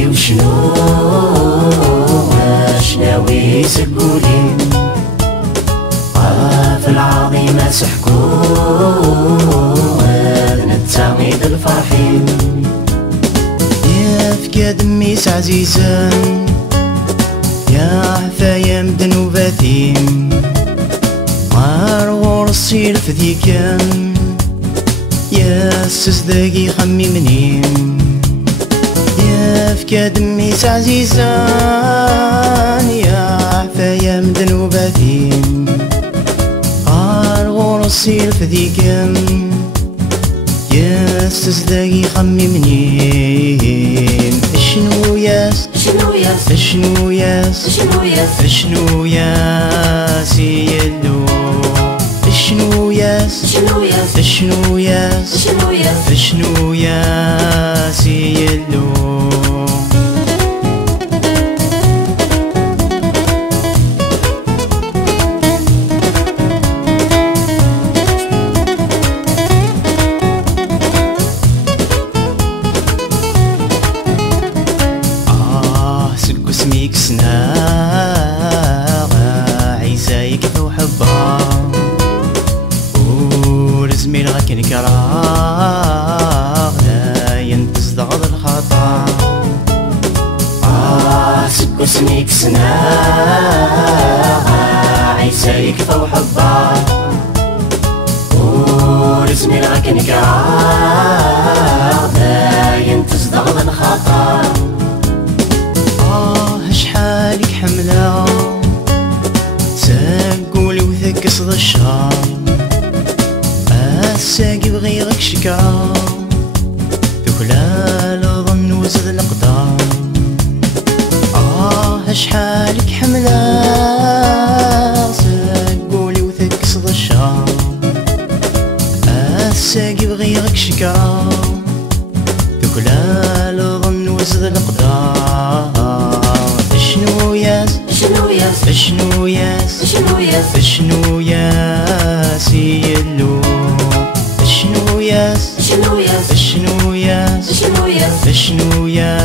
قولي وشنو واش ناوي تقولي في العظيمة سحكو نتاميد الفرحين يا فكا دميس عزيزا يا عفايا مدنوباتيم غار الصير فديكان يا سسداقي خممني يا فكا دميس عزيزا يا عفايا مدنوباتيم غار الصير فديكان يا سسداقي خممني شنو ياس شنو ياس شنو ياس شنو ياس شنو ياس يلو شنو ياس شنو ياس شنو ياس شنو ياس شنو ياس يلو اسميك سناغ عيسايك ذو حبا ورزمير غاك نكراغ لا ينتصدغ الخطا سكو اسميك سناغ عيسايك ذو حبا ورزمير غاك نكراغ لا ينتصدغ الخطا شحالك حملة ساقولي وثقص ذا الشهر الساقي بغيرك شكا ثقلال ظن وزد الأقدار شحالك حملة ساقولي وثقص ذا الشهر الساقي بغيرك شكا ثقلال ظن وزد الأقدار شنو ياس شنو ياس شنو ياس شنو ياس شنو ياس يلو شنو ياس شنو ياس شنو ياس شنو ياس شنو ياس